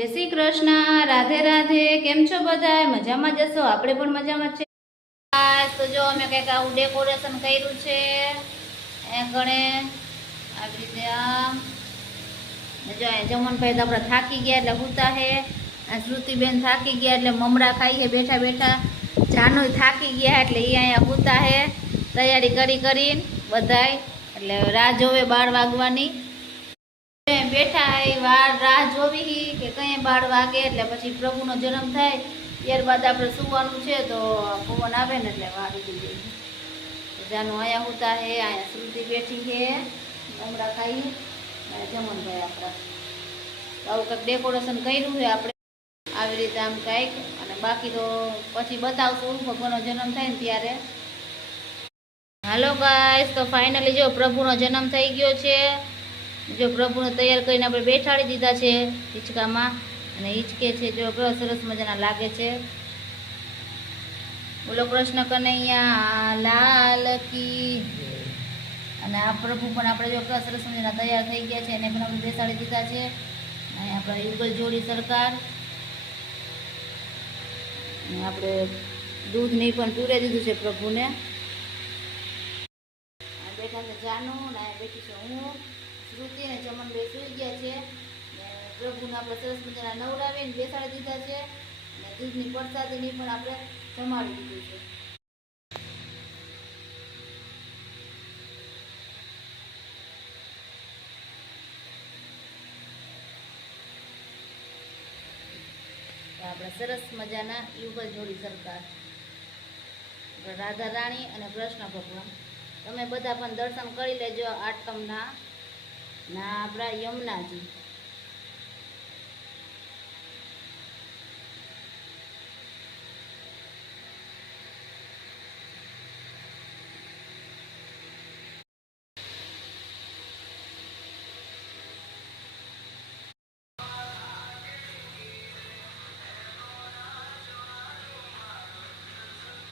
જય શ્રી કૃષ્ણ, રાધે રાધે, કેમ છો બધા મજામાં જશો આપણે પણ મજામાં છે. તો જો અમે કંઈક આવું ડેકોરેશન કર્યું છે, એ ગણે આવી રીતે આમ. જો જમનભાઈ તો આપણે થાકી ગયા એટલે હુતા હે શ્રુતિબેન થાકી ગયા એટલે મમરા હે, બેઠા બેઠા. જાનુ થાકી ગયા એટલે એ અહીંયા હુતા હે. તૈયારી કરી કરીને બધાય, એટલે રાહ જોવે બાર વાગવાની. બેઠા એ વાર રાહ જોવી હી કે કઈ બાર વાગે? એટલે પછી પ્રભુનો જન્મ થાય, ત્યારબાદ આપણે સુવાનું છે તો પવન આવે ને એટલે વાર ઉડી જાય જાનું અહીંયા હોતા હે, અહીંયા શ્રુતિ બેઠી છે હમણાં ખાઈ જમણભાઈ આપણા. આવું કંઈક ડેકોરેશન કર્યું છે આપણે. આવી રીતે આમ કંઈક, અને બાકી તો પછી બતાવશું, ભગવાનનો જન્મ થાય ને ત્યારે. હાલો ગાઈસ તો ફાઇનલી જો પ્રભુનો જન્મ થઈ ગયો છે જો પ્રભુને તૈયાર કરીને આપણે બેઠાડી દીધા છે હિંચકામાં, અને હિંચકે છે જો કેવા સરસ મજાના લાગે છે. બોલો કૃષ્ણ કનૈયા લાલ કી અને આ પ્રભુ પણ આપણે જો કેવા સરસ મજાના તૈયાર થઈ ગયા છે, એને પણ આપણે બેસાડી દીધા છે. અને આપણે યુગલ જોડી સરકાર. આપણે દૂધ નહીં પણ પીવડાવી દીધું છે પ્રભુને. બેઠા છે જાનું ને બેઠી છે હું. શ્રુતિ અને ચમનભાઈ સુઈ ગયા છે. પ્રભુને આપણે સરસ મજાના નવડાવીને બેસાડી દીધા છે. અને દૂધની પ્રસાદીની પણ આપણે જમાડી દીધું છે. આપણે સરસ મજાના યુગલ જોડી સરકાર. રાધા રાણી અને કૃષ્ણ ભગવાન. તમે બધા પણ દર્શન કરી લેજો આટમના ના આપણા યમુનાજી.